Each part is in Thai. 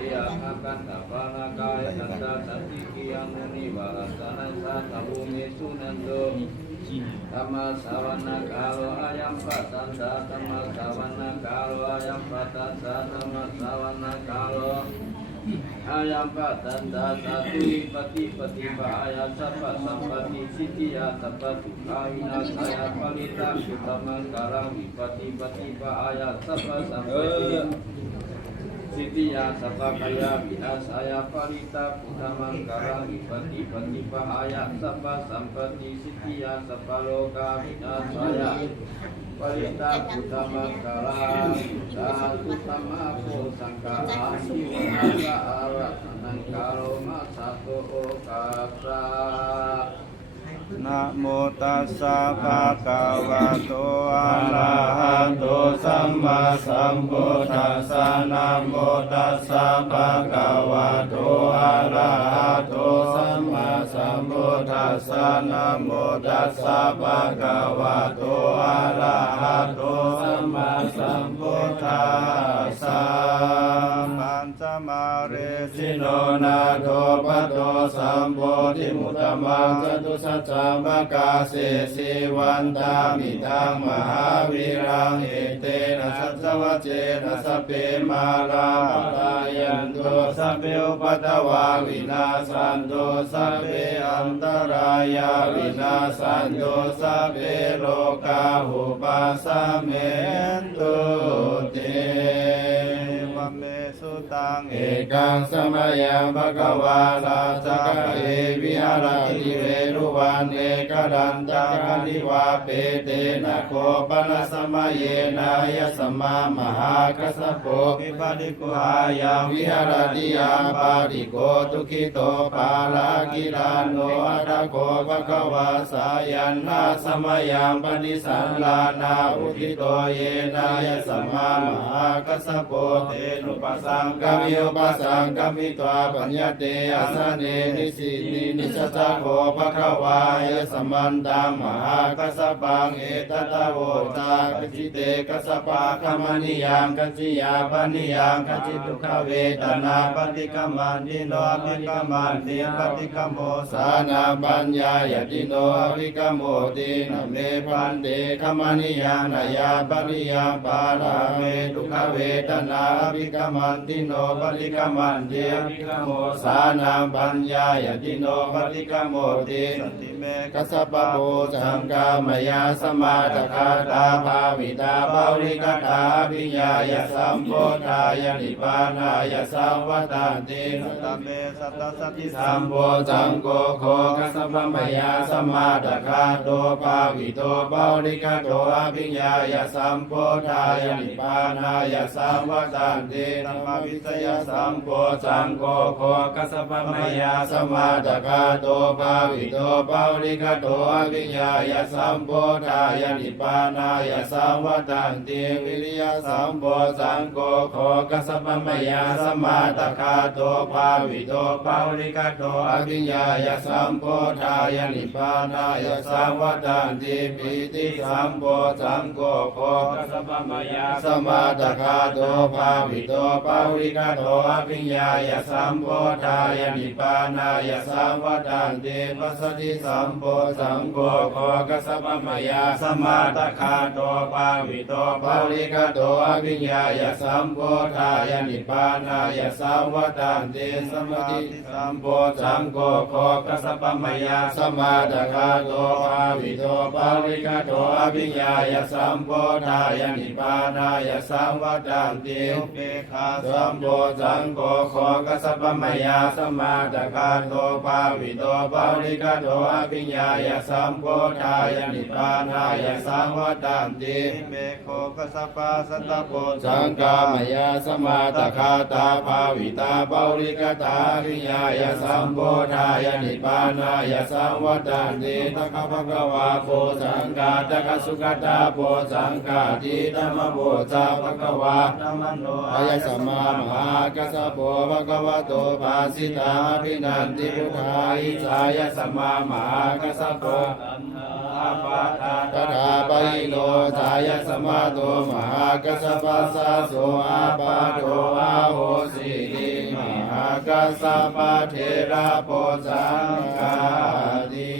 ริยอากันตปานากายสันตสันติกิยังมุนิวาสานัสสะตมุเมสุนันโตธัมมาสาวนากาโลอายัมปัสสันตะธัมมาสาวนากาโลอายัมปัสสันตะธัมมาสาวนากาโลอายัมปัสสันตะสัตตุปฏิปฏิปะอายัสสะปัสสัมปติสิทธิยาสัพพทุกขาวินาศายาปริตาสุตมังการังวิปฏิปฏิปะอายัสสะปัสสัมปติสิทธิยาสัพพกายาวินาศายาปริตาสุตมังการังวิปฏิปฏิปะอายัสสะปัสสัมปติสิทธิยาสัพพโลกาวินาศายาปริตาสุตมังการังสาธุสัมมาโพสังฆานิวนาสะอารัตนังกาโลมาสัตโตโอกาสะนะโมตัสสะภะคะวะโตอะระหะโตสัมมาสัมพุทธัสสะนะโมตัสสะภะคะวะโตอะระหะโตสัมมาสัมพุทธัสสะนะโมตัสสะภะคะวะโตอะระหะโตสัมมาสัมพุทธัสสะปัญจมาเรสิโนนาโทปะโตสัมโพธิมุตตมังจตุสัจจังปะกาเสสิวันตามิทังมหาวิรังเอเตนะสัจจวเจนะสพเพมาลาปตายันตุสัพเพอุปัฏฐวาวินาสันตุสัพเพอันตรายาวินาสันตุสัพเพโลกาหุปัสสะเมนตุเตวะเมสุตังเอกังสมัยยังภควาลาจักเอวิหารติเวรุวันเอกดันตากนิวาเปเตนะโคปนะสมัยนายสมามหากัสสโปวิปติโกอายังวิหารติยาปาติโกทุกิโตปาลากิลาโนอัตโกภควาสายันนาสมัยยังปฏิสันลานาอุทิโตเยนายสมามหากัสสโปเตนุปัสสังกามิอุปัสสังกามิตวาปัญญเตอาสเนนิสินินิสัจจโกภควายสมันตังมหากัสสปังเอตตะโวตากจิเตกัสสปะขมนิยังกัจจิยาปนิยังกัจจิตุขเวทนาปฏิกรรมันติโนอภิกรรมันติปฏิกรรมโมสานาปัญญายติโนอภิกรรมโมตินะเมพันเตขมนิยังนายาปริยังปาราเมทุขเวทนาอภิกรรมันติโนปฏิกรรมันติอภิกรรมโมสานาปัญญายติโนปฏิกรรมโมติสติเมกัสสปะโพสังกามยาสมาตคาตาภาวิตาภาวิกตาปิญญายสัมโพธายนิพพานายสัมวัฏฏติสัตเมสัตตสัตติสัมโพสังโฆโคกัสสปะมยาสมาตคาโตภาวิโตภาวิกโตอภิญญายสัมโพธายนิพพานายสัมวัฏฏติธัมมวิจยสัมโพสังโฆโคกัสสปะมยาสมาตคาโตภาวิโตภาวิกโตอภิญญายสัมโพธายนิพพานายสัมวัฏฏติวิริยสัมโพสังโฆโคกัสสปะมยาสมาตคาโตภาวิโตภาวิกโตอภิญญายสัมโพธายนิพพานายสัมวัฏฏติปิติสัมโพสังโฆโคกัสสปะมยาสมาตคาโตภาวิโตภาวิกโตอภิญญายสัมโพธายนิพพานายสัมวัฏฏติปัสสติสัมโพสังโฆโคกัสสปะมยาสมาตคาโตภาวิโตภาวิกโตอภิญญายสัมโพธายนิพพานายสัมวัฏฏติสมติสัมโพสังโฆโคกัสสปะมยาสมาตคาโตภาวิโตภาวิกโตอภิญญายสัมโพธายนิพพานายสัมวัฏฏติอุเบกขาสัมโพสังโฆโคกัสสปะมยาสมาตคาโตภาวิโตภาวิกโตอภิญญายสัมโพธายนิพพานายสัมวัฏฏติเมโคกัสสปะสัตตโพสังฆามยาสมาตคาตาภาวิตาภาวิกตาอภิญญายสัมโพธายนิพพานายสัมวัฏฏติตถะภะคะวะโพสังฆาตะสุขตาโพสังฆาติธัมมโพสะภะคะวะธัมมโนอายสัมมามหากัสสโพภะคะวะโตภาสิตาภินันติพุทธาอิสายสัมมามหากัสสโพอาปาทาตถาปยิโนสายสมมาโตมหากัสสปัสสะโสอาปาโตอาโหสิลิม กัสสะปะเทระโพสังฆาติ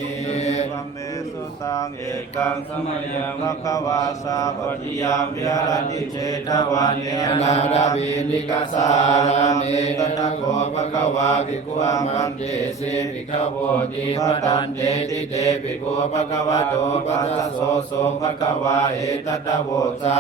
วัมเมสุตังเอกังสมัยยังภควาสาปฏิยามวิหารติเจตวันเนนาดาบินิกาสาราเมตตะโกภควาภิกขุอามันเตเสภิกขโวติปตันเตติเตภิกขุภควะโตปัสสะโสโสภควาเอตตะโวสา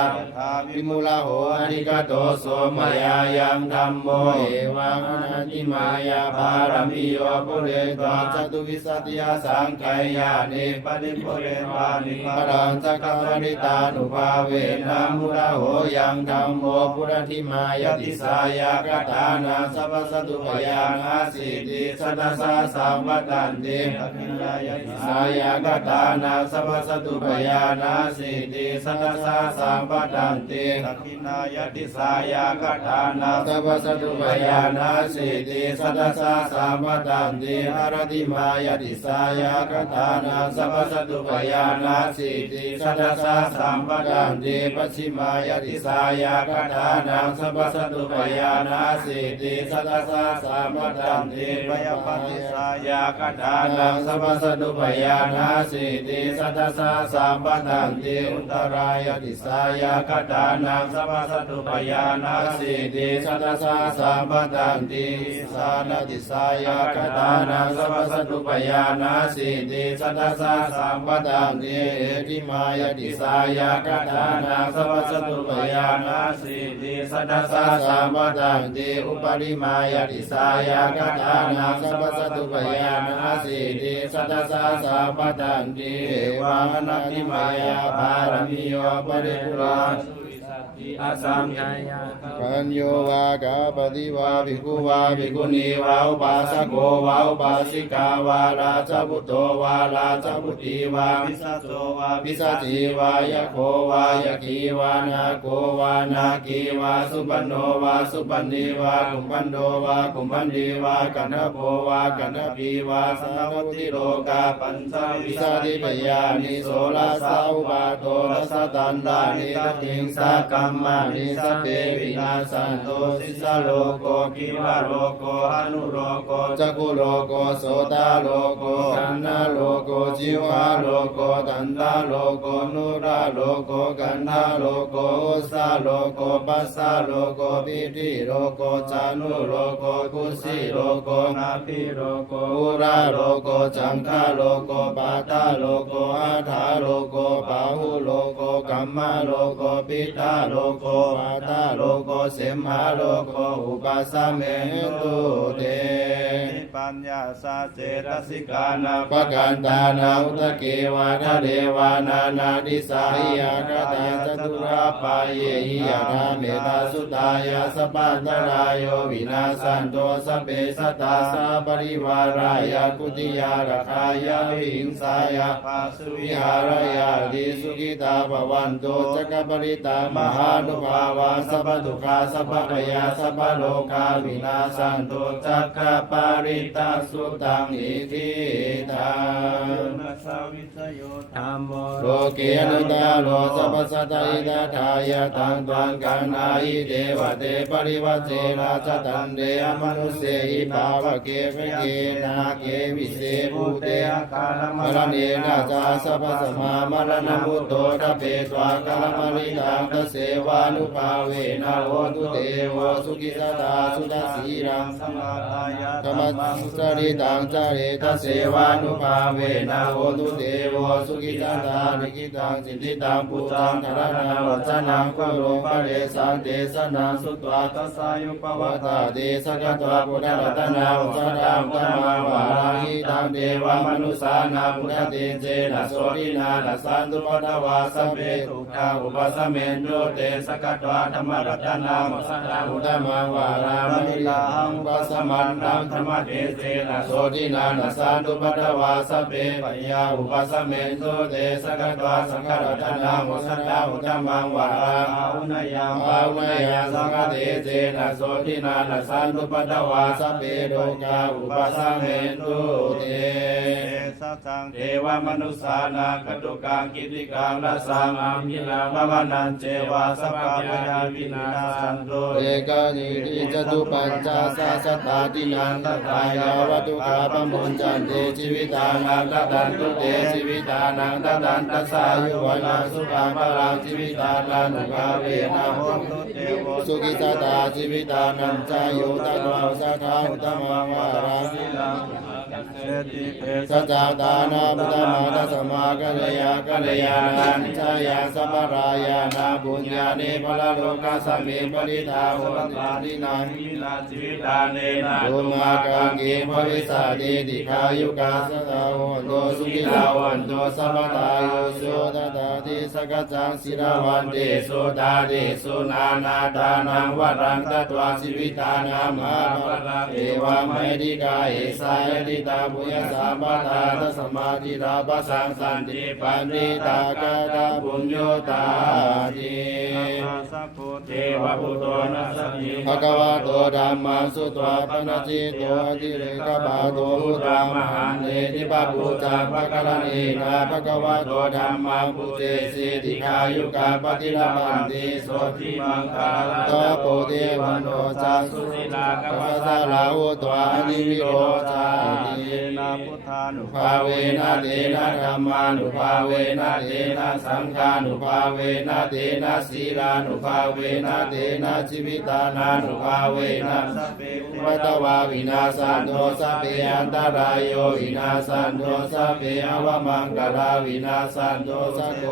วิมุลาโหอนิกโตโสมยายังธัมโมเอวังอนันติมายาภารมิโยปุเรตวาจตุวิสัตยาสังไกยานิปฏิปุเรวานิปรังสักขปริตานุภาเวนะมุลาโหยังธัมโมปุรธิมายติสายากตานาสัพพสตุปยานาสิติสัตสะสัมปตันติสายากตานาสัพพสตุปยานาสิติสัตสะสัมปตันติสักขินายติสายากตานาสัพพสตุปยานาสิติสัตสะสัมปตันติหรติมายติสายากตานาสัพพสตุปยานาสิติสัตสะสัมปตันติปัจฉิมายติสายากตานาสัพพสตุปยานาสิติสัตสะสัมปตันติปยปัสสายากตานาสัพพสตุปยานาสิติสัตสะสัมปตันติอุตรายติสายากตานาสัพพสตุปยานาสิติสัตสะสัมปตันติสานติสายากตานาสัพพสตุปยานาสิติสัตสะสัมปตันติเอติมายติสายากตานาสัพพสตุปยานาสิติสัตสะสัมปตันติอุปริมายติสายากตานาสัพพสตุปยานาสิติสัตสะสัมปตันติเอวังอนันติมายาภารมิโยปริปุราอาสังขายาปัญโยวากาปฏิวาภิกขุวาภิกขุณีวาอุปาสโกวาอุปาสิกาวาราชบุตโตวาราชบุตรีวาภิสัสโสวาภิสัสสีวายะโควายะคีวานาโกวานาคีวาสุปันโนวาสุปันนีวากุมปันโดวากุมปันดีวากันทโพวากันทปีวาสังฆวุติโลกาปัญจวิสาติปยานิโสลาสาอุปาโตรัสตันดานิตติงสากัมมานิสัพเพวินาสันโตสิสาโลโกกิวาโลโกหานุโลโกจักขุโลโกโสตาโลโกกันนาโลโกจิวาโลโกตันตาโลโกนุราโลโกกันธาโลโกอุสาโลโกปัสสาโลโกปิติโลโกจานุโลโกกุสิโลโกนาภิโลโกอุราโลโกจังคาโลโกปาตาโลโกอาทาโลโกปาหุโลโกกัมมาโลโกปิตาโลโกปาตาโลโกเสมหาโลโกอุปัสสะเมตุเตปัญญาสาเจตสิกานาปกันตานาอุตเกวาทะเดวานานาดิสาหิยากตาจตุราปายเยหิยานาเมตาสุตายาสปันตรายโยวินาสันโตสเปสัตตาสาปริวารายากุติยาราคายาวิหิงสายาภาสุวิหารายาดิสุกิตาภวันโตจักปริตามหานุภาวาสัพพทุกขาสัพพพยาสัพพโลกาวินาสันโตจักขปาริตาสุตังอิทิตังธัมโมโลเกนุตาโลสัพพสัตตอิทาทายะตังตวังกันนาอิเทวเตปริวัตเตราชตันเดอมนุเสหิภาวะเกภเกนาเกวิเศภูเตอาการมรณเนนาจาสัพพสมามรณมุตโตทเปตวากาลมริตังทเสวานุภาเวนะโหตุเตโวสุขิสตาสุตสีรังสมาทายะธรรมังสริตังจาเรทเสวานุภาเวนะโหตุเตโวสุขิสตานิกิตังสิทธิตังปุตังธารณาวัจนังโคโลภะเรสังเตสนังสุตวาตัสสายุปวัตตาเตสกัตวะพุทธรัตนาวัจนังธัมมังวาราหิตังเทวมนุสานาพุทธเตเจนะโสตินานะสันตุปตวาสัพเพทุกขาอุปสัมเมนโตเตสกัตวะธรรมรัตนาวัจนังธัมมังวารามิลาหังปัสสมันตังธรรมเตเจนะโสตินานะสันตุปตวาสัพเพปยาอุปสัมเมนโตเตสกัตวะสังฆรัตนาวัจนังธัมมังวาราอุณยังสังฆเตเจนะโสตินานะสันตุปตวาสัพเพโลกาอุปสัมเมนโตเตสัจจังเทวมนุสานาคตุกังกิติกังรัสสา งอามิลังภวนันเจวาสัพพะเวราวินาสันตุเอกนิติจตุปัญจสาสตาตินันตตายาวัตุกาปมุญจันเตชีวิตานังตตันตุเตชีวิตานังตตันตัสสายุวันนังสุขังพลังชีวิตานังนุภาเวนะโหตุเตโวสุขิตาตาชีวิตานังจายุตตะสัทธาอุตมังวาราสิลังสัจจตานาพุทธมาทัสมากัลยานันจายาสัมปรายานาบุญญาเนภลโลกัสสมิปริทาโหตินังวิลาจิวิตาเนนะโลมากังเกภวิสาติติขายุกาสตาโหโตสุขิลาวันโตสัมปตายุโสตตาติสกัจจังศิลาวันเตโสตาเตโสนานาทานังวรังตัตวาชีวิตานามาภรังเอวะเมดิกาเอสายติตาบุญญาสัมปทาทัสมาธิราภสังสันติปันติตากาตาบุญโยตาติเทวะพุทโธนัสสมิภะคะวะโตธัมมังสุตวะปะนะจิโตติเรกบาโตพุทธังมหันเตติปะปุจจาภะคะละเนนะภะคะวะโตธัมมังพุทเตสิติขายุกาปฏิลาภันติโสติมังคาลาตะโพเทวันโนจักสุสิลากัปปะสาลาอุตวะอนิวิโรจาตินะพุทธานุภาเวนะเตนะธัมมานุภาเวนะเตนะสังฆานุภาเวนะเตนะศีลานุภาเวนะเตนะชีวิตานานุภาเวนะสัพเพวัตวาวินาสันโตสัพเพอันตรายโยวินาสันโตสัพเพอวมังคลาวินาสันโตสัพโก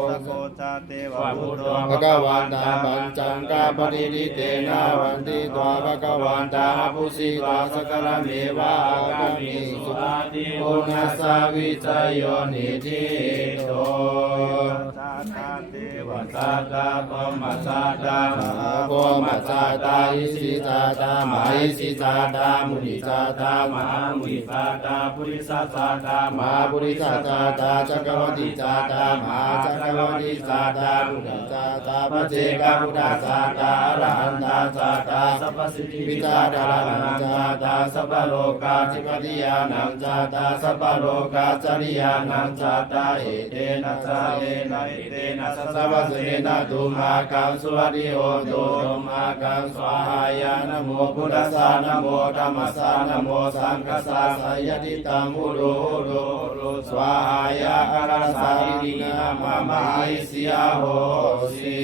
จาเตวะพุทโธภะคะวันตาปัญจังกาปฏิทิเตนะวันติตวะภะคะวันตาภุสีตาสกลเมวะอากามิสุอาติปุณัสสาวิจโยนิธิโตเทวตาตาปมัสสาตาปมัสสาตาอิสิตาตามหาอิสิตาตามุนิตาตามหามุนิตาตาปุริสัตตามหาปุริสัตตาจักรวัติจาตามหาจักรวัติจาตาพุทธจาตาปัจเจกพุทธจาตาอรหันตาจาตาสัพพสิทธิวิจาดานังจาตาสัพพโลกาธิปติยานังจาตาสัพพโลกาจริยานังจาตาเอเตนะจาเอนะเอเตนะสัสสะเสนะตุมากังสุวัติโอโตตุมากังสวาหายานะโมพุทธัสสะนะโมธัมมัสสะนะโมสังฆัสสะสยติตังอุโรโรโรสวาหายาอรสารินามะมหิสิยาโหสิ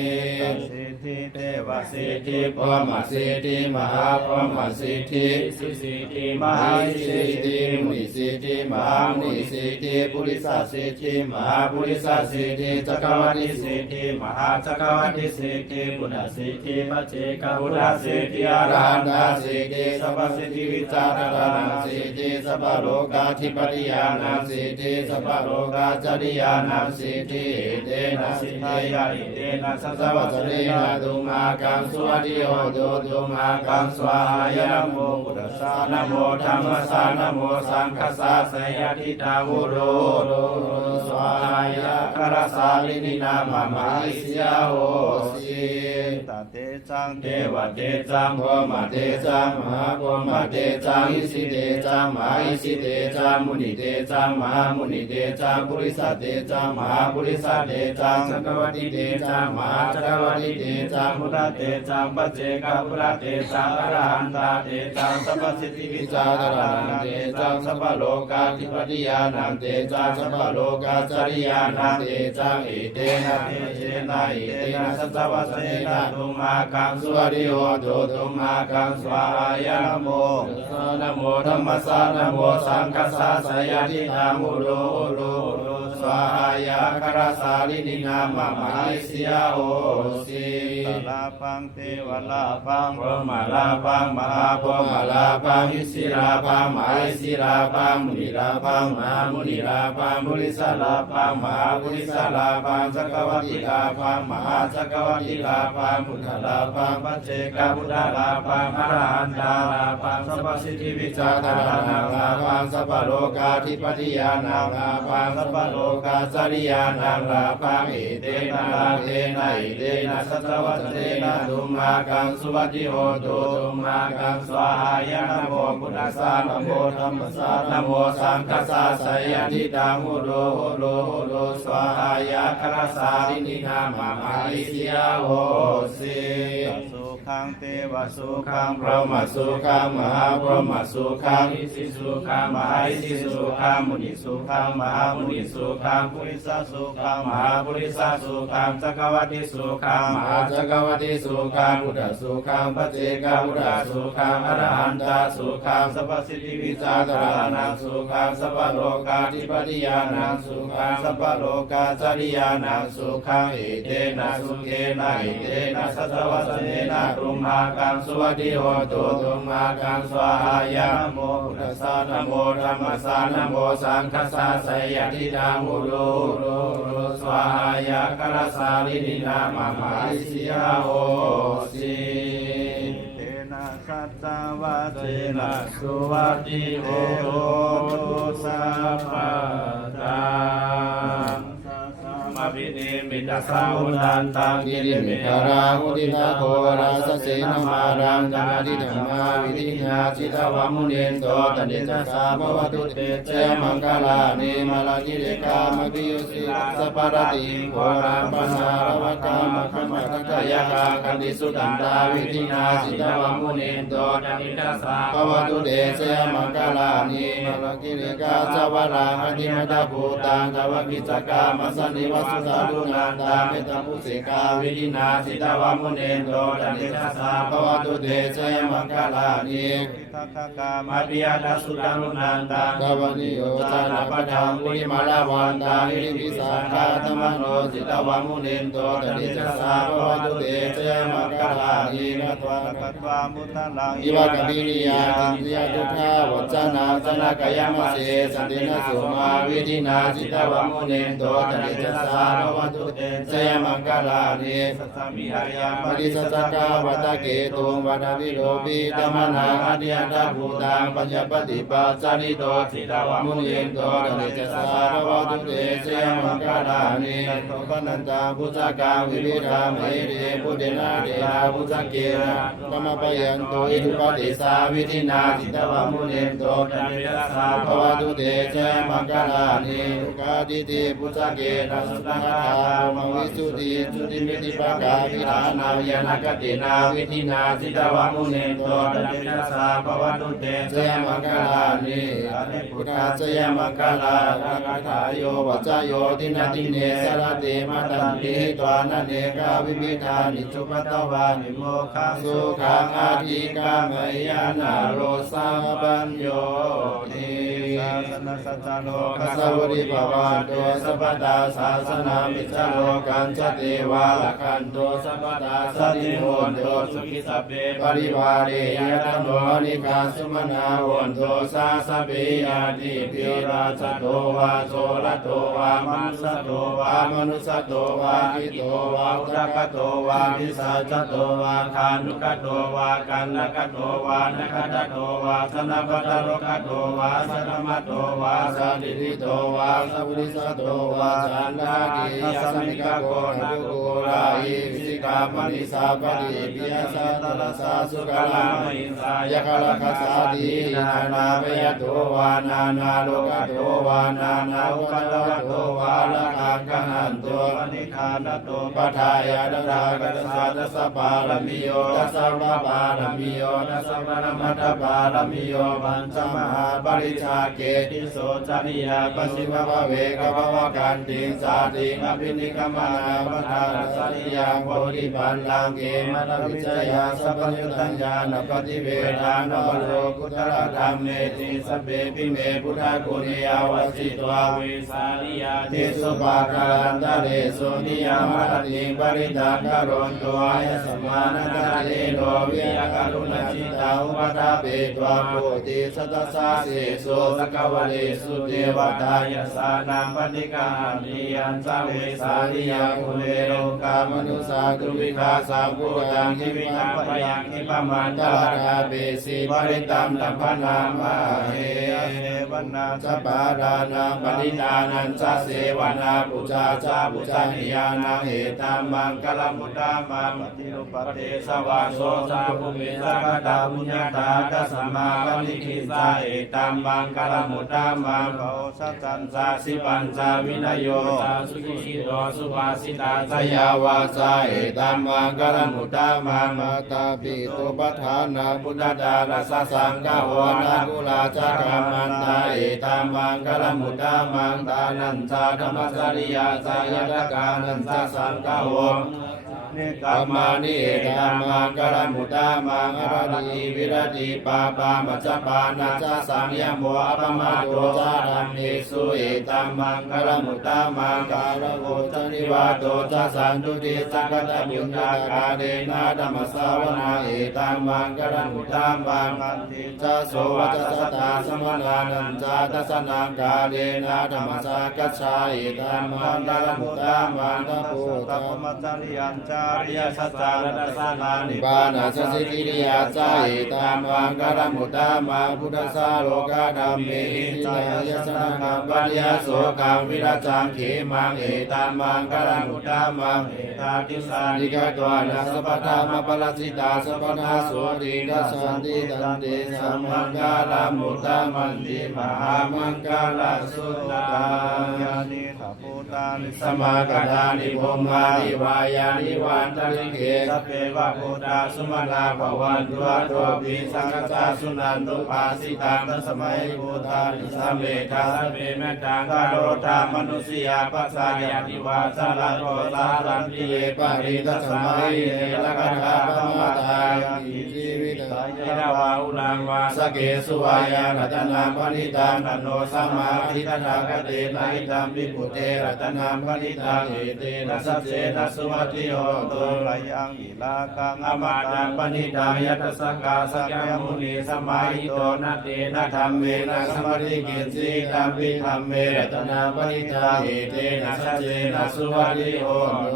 สิทธิเทวสิทธิพรหมสิทธิมหาพรหมสิทธิสิทธิมหาสิทธิมุนิสิทธิมหามุนิสิทธิปุริสสิทธิมหาปุริสสิทธิจักรวรรดิสิทธิมหาจักรวรรดิสิทธิพุทธสิทธิปัจเจกพุทธสิทธิอรหันตสิทธิสัพพสิทธิวิจารณังสิทธิสัพพโลกาธิปติยานังสิทธิสัพพโลกาจริยานังสิทธิเตนะสิทธิยาเตนะสัสสะวัสเรนะตุมากังสุวัติโยโตตุมากังสวาหายนะโมพุทธัสสะนะโมธัมมัสสะนะโมสังฆัสสะสยติตังอุโรโรสวาหายะคารสาลินินามะมหิสยาโหสิตเตจังเทวเตจังพรหมเตจังมหาพรหมเตจังอิสิเตจังมหาอิสิเตจังมุนิเตจังมหามุนิเตจังปุริสัตเตจังมหาปุริสัตเตจังจักรวัติเตจังมหาจักรวัติเตจังพุทธเตจังปัจเจกพุทธเตจังอรหันตาเตจังสัพพสิทธิวิจารณังเตจังสัพพโลกาธิปติยานังเตจังสัพพโลกาจริยานังเตจังเอเตนะเอเตนะเอเตนะสัจวัสเสนะตุมากังสุวัติโยโตตุมากังสวาหายะนะโมนะโมธัมมัสสะนะโมสังฆัสสะสยติตังอุโรโรสวาหายะคารสาลินินามะมหิสยาโหสิลาพังเทวลาพังพรหมลาพังมหาพรหมลาพังอิสิราพังมหาอิสิราพังมุนิลาพังมหามุนิลาพังปุริสลาพังมหาปุริสลาพังจักรวัติลาพังมหาจักรวัติลาพังพุทธลาพังปัจเจกพุทธลาพังอรหันตาลาพังสัพพสิทธิวิจารณังลาพังสัพพโลกาธิปติยานังลาพังสัพพโลกาจริยานังลาพังเอเตนะลาเตนะเอเตนะสัจว วัสเตนะตุมมากังสุวัติโหตุตุมมากังสวาหายนะโมพุทธัสสะนะโมธัมมัสสะนะโมสังฆัสสะสยทิตังอุโรโลโลสวาหายะคราสารินินามามาอิสิยาโหสิสุขังเทวสุขังพระมสุขังมหาพรหมสุขังอิสิสุขังมหาอิสิสุขังมุนิสุขังมหามุนิสุขังปุริสสุขังมหาปุริสสุขังจักรวัติสุขังมหาจักรวัติสุขังพุทธสุขังปัจเจกพุทธสุขังอรหันตสุขังสัพพสิทธิวิจารณังสุขังสัพพโลกาธิปติยานังสุขังสัพพโลกาจริยานังสุขังอิเตนะสุเกนะอิเตนะสัตวัสเนนะตุมมากังสุวัติโหตุตุมมากังสวาหายะนะโมพุทธัสสะนะโมธัมมัสสะนะโมสังฆัสสะสยทิตังอุโรโลสวาหายะคราสารินินามามาอิสิยาโหสิเตนะสัจจวัตเตนะสุวัติโหตุสัพพะทามาพิเนมิตาสาวุตันตังกิริมิคาราหุตินาโคราสเสนมารังธรรมทิธรรมาวิธิญาจิตวามุนินโตตันติจัสสะภวตุเตเจมังคลาเนมาลากิเรกามปิยุสิสัพพะติโคราปัสสารวะกามะคัมมะทายะคันติสุตันตาวิธิญาจิตวามุนินโตตันติจัสสะภวตุเตเจมังคลาเนมาลากิเรกาจาวะราหติมัตตภูตังทวกิจกามัสสนิวัสสุตาลุนันตาเมตตาภูสิกาวิธินาจิตวามุนินโตตันติจัสสะภวตุเตเจมังคลาเนทัคคกามาปิยตาสุตังลุนันตังกวนิโยจานาปะทังมุนิมาลาวันตานิริสาคาธรรมโนจิตวามุนินโตตันติจัสสะภวตุเตเจมังคลาเนนัตวะกัตวามุตตะลังอิวะกบิริยาติยาทุกขาวัจจานาจนะกายามะเสสันตินะสุมาวิธินาจิตวามุนินโตตันติจัสสะภวตุเตเจมังคลาเนสัสสมิหายามะดิสัสสกาวัตเกตุงวัฏวิโรปิธัมมนาอธิยันตภูตังปัญญปฏิปัสสริโตจิตวามุนินโตตันติจัสสะภวตุเตเจมังคลาเนโตปนันตาพุทธกาวิวิราเมเรพุทธนาเดนาพุทธเกนะกัมมปยันโตอิทุปฏิสาวิธินาจิตวามุนินโตตันติจัสสะภวตุเตเจมังคลาเนทุกขาติติพุทธเกนะสุตังคามังวิสุทธิจุติมิติปะกาวิธานายานกตินาวิธินาจิตวามุนินโตตันติจัสสะภวตุเตเจมังคลาเนอริพุทธาเจมังคลาราคาทายโยวัจจโยตินาติเนสรติมาตันติตวานะเนกาวิมิธานิจุปตวานิโมขังสุขังอาทิกามยานาโรสัมปัญโยติศาสนสัจจโลกัสสวริภวันโตสัพพตาศาสนามิจฉาโลกันชเทวาลคันโตสัพพตาสติโหนโตสุขิสัพเพปริวาเรยตโนนิกาสุมนาโหนโตสาสเปยาติปิราชโตวาโสรโตวามนุสโตวามนุสโตวาทิโตวาอุตกโตวาทิสาจโตวาคานุกโตวากันนกโตวานคตโตวาสนปตโรกโตวาสัตมโตวาสันติโตวาสัพพิสโตวาจันทากิสัมมิกโกนะโกรายิวิสิกามณิสาปฏิปิยสัตตลสาสุกลามิสายกลคัสสาตินานาเปยโตวานานาโลกโตวานานาอุปตวโตวาละคังกัหันโตอนิคานโตปัฏฐายาดรากัสสะตัสสะปารมิโยตัสสะวะปารมิโยตัสสะปรมัตถปารมิโยปัญจมหาปริชาเกติโสจริยาปชิมภเวกภวกันติสาติอภินิกมนาปทานสัริยังโพธิปันลังเกมะวิจยาสัพพยุตัญญาณปฏิเวทานวโรกุตระธรรมเมติสัพเพปิเมพุทธกุณิยาวสิตวาเวสาลิยาติสุปาการันตะเรสุนิยามะติปริตากโรนตัวายสมานะตะเรโนวิยกรุณจิตาอุปตาเปตวาโพติสัตตสาเสโสสกวะเลสุเทวตายสานังปฏิกานิยัน สเวสาริยาภูเรโลกามนุสาตุวิคาสาภูตังทิวิตังพยังทิปมันตลาดาเบสีบริตัมตัมพนามาเฮเสวนาสัปปารานาปณิธานันสเสวนาปุจาจาปุจานิยานาเหตัมมังกลมุตตามาปฏิรูปเตสวาโสสาภูมิสักตาปุญญาตาตัสมาปณิคิสาเอตัมมังกลมุตตามาโภสัจจันสาสิปัญจาวินโยสาสุขิชิโตสุภาสิตาสยาวาสาเอตัมมังกลมุตตามามาตาปิตุปทานาพุทธดารัสสังฆโวนากุลาจักามันตาเอตัมมังกลมุตตามังตานันจาธรรมสริยาสายตกานันจาสังฆโวเนกามานิเอตัมมังกลมุตตามังอรณีวิรติปาปามัจจปานาจาสังยโมอปมาโตจารัมเนสุเอตัมมังกลมุตตามังกาลโวจนิวาโตจาสันตุติสังฆตบุญญาคาเดนะธรรมสาวนาเอตัมมังกลมุตตามังอันติจาโสวัจสตาสมนานันจาทัสนังกาเดนะธรรมสากัจฉาเอตัมมังกลมุตตามังตะโพตัมมัจจริยัญจาริยสัจจานัสสานานิบานาสสิกิริยาจาเอตัมมังกลมุตตามังพุทธสาโลกาธัมเมหิจายสนังกัมปัญญาโสกังวิราจังเขมังเอตัมมังกลมุตตามังเอตาติสานิกตวานาสัพพทามปลสิตาสัพพทาโสติทัสสันติตันติสัมมังกลมุตตามันติมหามังกลสุตตังญาณิสัพพุตานิสมากตานิภมานิวายานิวันตริเขสัพเพวะพุทธาสุมาณาภวันตุอัตโตปิสังฆจาสุนันตุภาสิตังตัสมัยพุทธานิสัมเมธาสัพเพเมตังกโรธามนุสยาปัสสายานิวาสาลังโกสาลันติเยปะริตัสมัยเอละกัตถาปมาตายานิชีวิตายาวาอุลังวาสเกสุวายารัตนาปณิตังนันโนสัมมาทิฏฐากเตนะอิตัมปิปุเตรัตนาปณิตังเอเตนะสัจเจนะสุวัติโหตุลายังอิลากังอมาตังปณิตายตัสสกาสักยมุนีสมัยโตนะเตนะธรรมเมนะสมริกินสีตัมปิธรรมเมรัตนาปณิตังเอเตนะสัจเจนะสุวัติโห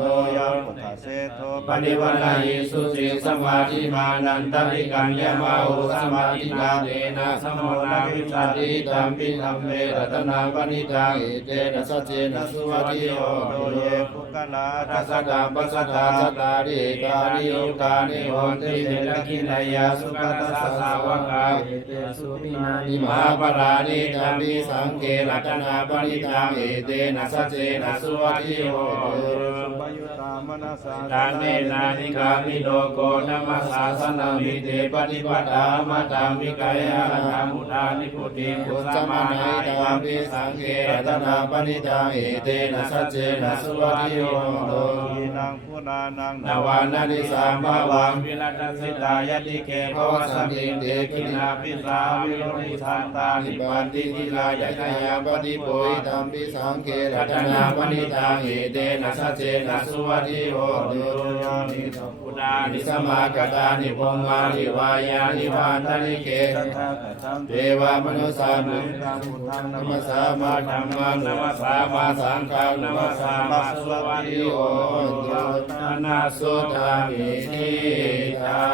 ตุยังพุทธเสโทปณิวันายิสุสีสมาธิมานันตริกัญญามาหุสมาธิกาเตนะสมโนนาวิสัตติตัมปิธรรมเมรัตนาปณิตังเอเตนะสัจเจนะสุวัติโหตุเยปุกลาทัสสะกัมปัสสะตาสัตตาริกานิโยกานิโหติเตนะกินายาสุขตัสสะสาวกาเอเตสุปินานิมหาปราณิตัมปิสังเกรัตนาปณิตังเอเตนะสัจเจนะสุวัติโหตุปยุตตามนัสสะตาเนนานิกามิโลโกนัมมสสาสนามิเตปฏิปทามาตามิกายานามุตานิพุติปุสมานัยตัมปิสังเกรัตนาปณิตังเอเตนะสัจเจนะสุวัติโหตุอินังพุนานังนวานานิสัมภวังวิรัตสิตายติเกภวสันติเตกินาปิสาวิโรนิสันตานิปันติทิลายะยาปฏิโพยตัมปิสังเกรัตนาปณิตังเอเตนะสัจเจนะสุวัติโหตุยานิสัพพุทานิสมากตานิภมานิวายานิวันตริเกเทวมนุสามุนัมสามาธรรมังนัมสามาสังฆังนัมสามาสุวัติโหตุนาสุตามิทิตั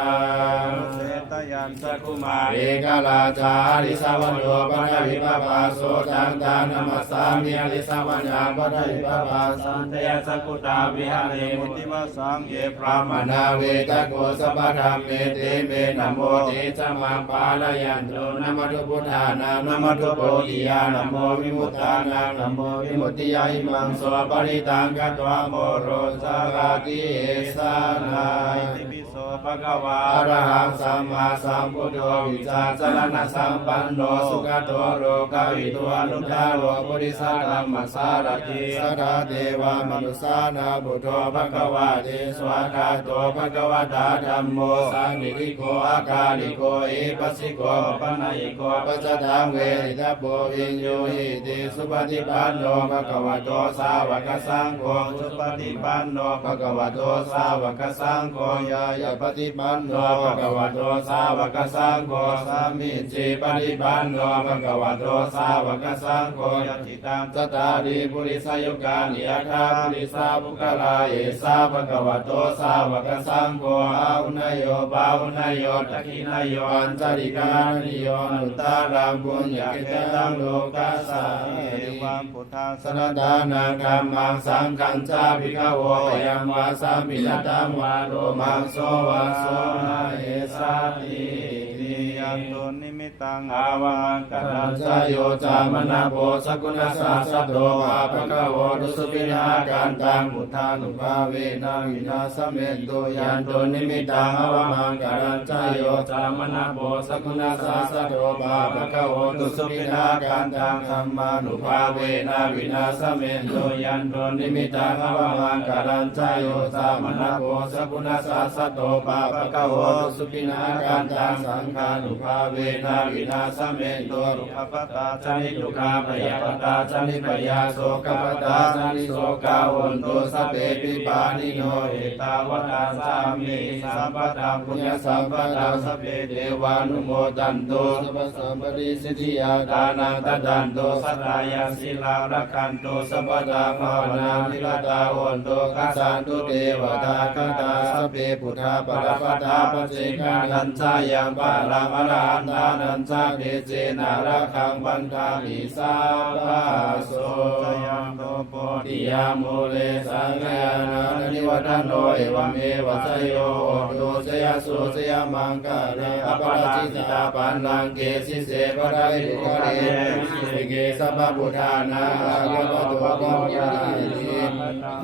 งเสตยันสกุมาเอกลาจาริสาวโนปัญญวิปปาโสจันตานัมสามิอริสาวัญญาปัญญวิปปาสันเตยสกุตาวิหาเรมุติวสังเยพรามนาเวตโกสัพพธรรมเมเตเมนะโมเตสมาปาลยันโตนะมะทุพุทธานังนะมะทุโพธิยานะโมวิมุตตานังนะโมวิมุตติยาอิมังโสปริตังกัตวะโมโรสากาติเอสานาติปิโสภะคะวาอะระหังสัมมาสัมพุทโธวิชาสรณะสัมปันโนสุขโตโลกวิทูอนุตตโรปุริสธัมมัสสารติสัทธาเทวามนุสสานาพุทโธภะคะวะเตสวากาโตภะคะวะตาธัมโมสัมมิริโกอาคาลิโกเอปัสสิโกปนัยโกปัจจตังเวริตาโพวิญโยหิติสุปฏิปันโนภะคะวะโตสาวกสังโฆสุปฏิปันโนภะคะวะโตสาวกสังโฆยายาปฏิปันโนภะคะวะโตสา าวกสังโฆสามิจิปฏิปันโนภะคะวะโตสาวกสังโฆยัตถิตังสตาริปุริสยุกานิยถาปุริสาภุคลาเอสาภะคะวะโตสาวกสังโฆอาหุนโยบาหุนโยตักขินโยอันจาริกานิโยอนุตตารังปุญญเกตังโลกัสสะเอวังพุทธังสรณานังธัมมังสังฆังจาภิกขโวยัมวาสามินตังวาโรมังโสวะโสนาเอสาติยันตุนิมิตังอาวังกัลลัญจโยจามนาโพสกุณสาสะโตภะคะโวตุสุปินากันตังพุทธานุภาเวนะวินาสเมตุยันตุนิมิตังอาวังกัลลัญจโยจามนาโพสกุณสาสะโตภะคะโวตุสุปินากันตังธัมมานุภาเวนะวินาสเมตุยันตุนิมิตังอาวังกัลลัญจโยจามนาโพสกุณสาสะโตภะคะโวตุสุปินากันตังสังฆานุภาเวนะวินาสเมตุรุขปตาจานิทุกขาปยาปตาจานิปยาโสกปตาจานิโสกาวันตุสัพเพปิปานิโนเอตาวตาสามิสัมปตาปุญญสัมปตาสัพเพเทวานุโมทันตุสัพพสัมปติสิทธิยาทานังตัดันตุสัตตายาศิลารักขันตุสัพพตาภาวนามิลตาวันตุกัสสันตุเทวตาคตาสัพเพพุทธาปรปตาปเจกานัญจายังปะรังอรหันตานัญจาเดเจนารักขังบันทามิสาภาโสยังโตโพธิยามุเลสังฆานานิวัฒโนเอวเมวัสโยโตเสยสุเสยมังคะเรอปราชิตาปันลังเกสิเสปะระหิโกเรสิเกสัพพุทธานาภะวะโตภะวะติ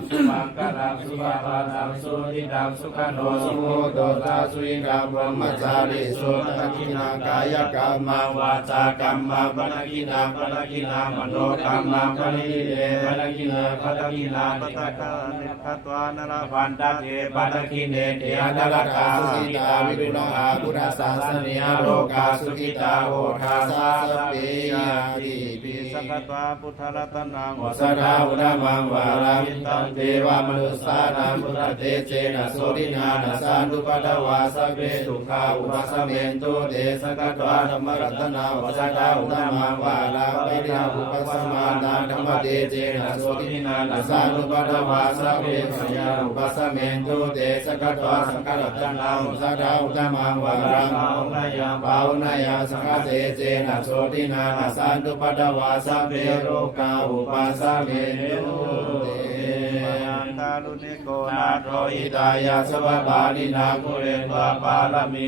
สุมังคลังสุภาพานังสุติตังสุขโนสุโมโตตาสุอิกาพรหมจาริสุตตะกินังกายกรรมังวาจากรรมังปะกินังปะกินังมโนกรรมังปะนิเรปะกินังปะกินังปะตะนิคัตวานราพันตะเทปะกิเนเทอนาลกาสุขิตาวิรุณาพุทธศาสนิยโลกาสุขิตาโหทาสาสเปยาติปิสักตวาพุทธรัตนังวสดาอุดามังวารามิตังเทวามนุสานังพุทธเตเจนะโสตินานะสันตุปะทวาสเปทุกขาอุปสเมนตุเตสกตวาธรรมรัตนาวสดาอุดามังวาราปิริยอุปสมานังธรรมเตเจนะโสตินานะสันตุปะทวาสเปขยาอุปสเมนตุเตสกตวาสังฆรัตนาวสดาอุดามังวาราภาวนายาสังฆเตเจนะโสตินานะสันตุปะทวาสเปโรกาอุปสเมนตุเตตาลุนิโกนาโรอิตายาสวะบาลินาคุเรนวาปารมี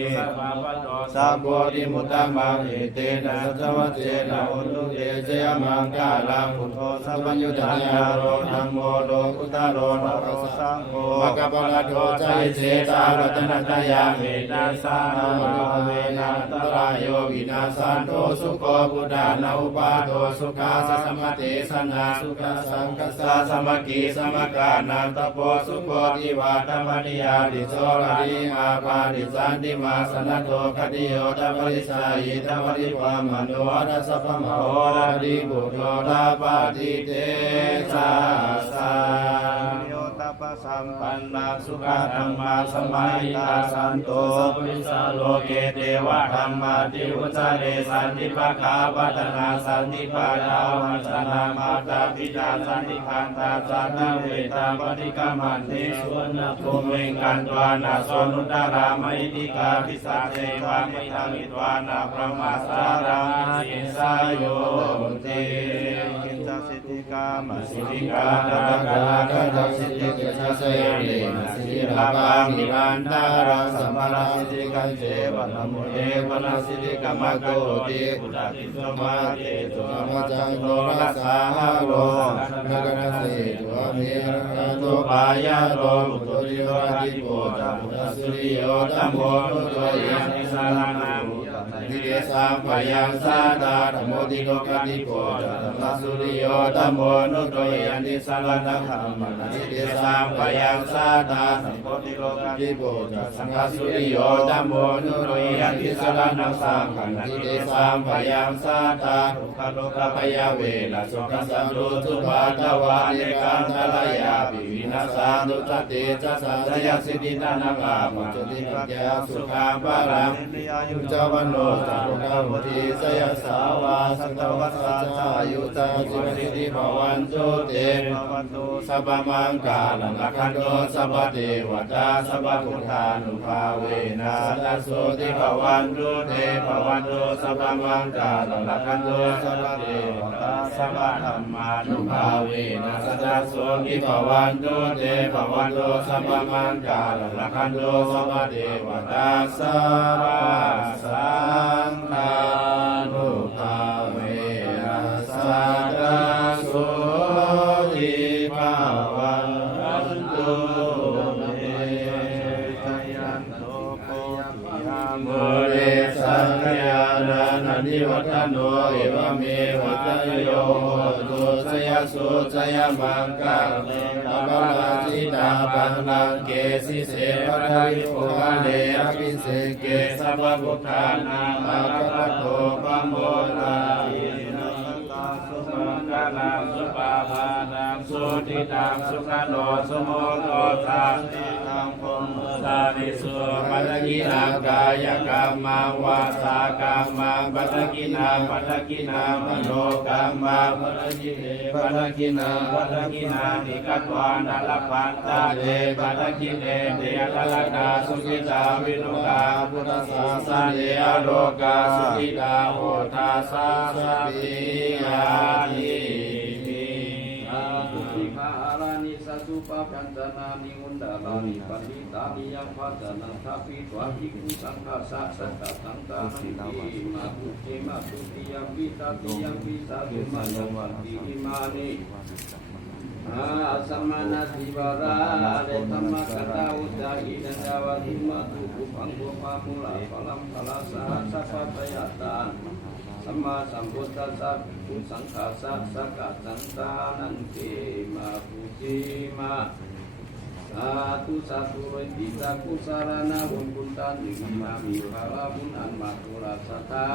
สัพโพธิมุตตมังอิเตนะสัจวัจเจนะอุตุเตเจยมังกาลังพุทโธสัพพัญญุตายาโรธัมโมโลกุตโรนโรสังโฆมะกะปะละโทใจเจตารัตนตยาเหตัสสะนะโมเวนะตรายโยวินาสันโตสุโคพุทธานาอุปาโตสุขาสสมะเตสนาสุขสังคัสสะสมกีสมกานันตโพสุโคติวาธรรมนิยาติโสรติอาภาติสันติมาสนะโตคติโยตปริสายิตปริวามโนรัสสะพมโหระดิบุโตตาปาติเตสาสาโยตปะสัมปันนาสุขธรรมาสมัยตาสันโตปุริสาโลเกเทวะธรรมาติอุจาเรสันติภะคาปัตนาสันติปาดาวัสนามาตาปิตาสันติคันตาสันติเวตาปฏิกามันเตสวนภูมิกันตวานาสนุตารามหิติกาภิสาเทวามิทังอิตวานาพระมาสาราสิสาโยเตกินจสิทธิกามสิทธิกาตระกาตระสิทธิกิจเสเรนะสิทธิลาภามิรันตารังสัมมาราสิทธิกัจเจวันโมเอวันสิทธิกามโกติปุตติสมาเตตุมัจจังโตรัสสาโลภะกะเสตุอเมระโตปายาโตปุตติโยติโกจัมมุตสุริโยตัมโมตุโตยันติสารานามุตติเดส สัมปยังสาตาธรรมโมติโลกติโกจัตตสุริโยธัมโมนุโตยันติสารนังธรรมนันติสัมปยังสาตาธรรมโมติโลกติโกจัตตสุริโยธัมโมนุโตยันติสารนังสังขันติสัมปยังสาตาทุกขโลกปยเวนะสุขสันตุสุปาทวานิกังทลายาปิวินาสานุสติจัสสะยสิทธินานังอาปัจจุติปัจจยสุขังปะรังยุจาวันโนจักขุนามุติสยสาวาสัตวัสสะจายุตาจิวสิทธิภวันตุเตภวันตุสัพพมังกาลังคันโตสัพพเทวตาสัพพพุทธานุภาเวนะสัตโสติภวันตุเตภวันตุสัพพมังกาลังคันโตสัพพเทวตาสัพพธรรมานุภาเวนะสัตโสติภวันตุเตภวันตุสัพพมังกาลังคันโตสัพพเทวตาสัพพสังฆานุภาเวนะสัตโสติภวันตุเตชยันโตโกปิยามโมเรสังขยานานันทิวัฒโนเอวเมวัตโยตุสยสุสยมังกังตบาลาจิตาปังลังเกสิเสปะทวิโภคาเลอภิเสเกสัพพพุทธานามาคัตโตปัมโมลาอินะตาสุมังคลังสุปาภานังสุติตังสุขโนสุโมโตสานิทังพงสานิสุปัตกินังกายกรรมังวาจากรรมังปัตกินังมโนกรรมังปัตกิเนปัตกินังนิกัตวานัลปันตาเตปัตกิเนเดยตละกาสุขิตาวินุกาพุทธสาสเนอโลกาสุขิตาโหตาสาสปิยานิติภารานิสัสุปะพันธนานิอุนดาลานิปฏิตานิยังปัจนังทัพพิตวะภิกขุสังฆาสะสังฆตังตานังติมาตุเตมาตุติยังปิตาติยังปิสาตุมายังวันติอิมานิสัมมานาติวาราเลธรรมะกตาอุจาอินันจาวะทิมาตุกุปังกุปามุลาพลัมพลาสหัสสะปะยะตาสัมมาสัมพุทธัสสะปุสังฆาสะสักกะสันตานันเกมาปุจิมาสาธุสาธุเรติสาคุสารนาบุญกุณตันนิมามิภาลาบุญอันมาตุลาสตา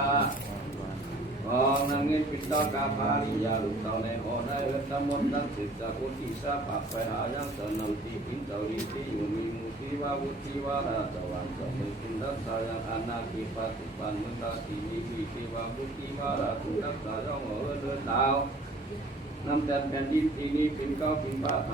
ของนางเงินปิดตากาภาริยาลุตเอาในหอในเวทมนต์ตั้งสิทธิ์กุฏิสาปัปไปหายังสนติปินเตาริติยุมิมุติวาวุติวาราตวันสมุตินัสสายังอนาคิปฏิปันมุตตาติมิวิติวาวุติวาราตุนัสสายังเดินดาวนำแต่แผ่นดินที่นี้เป็นเก้าเป็นบาท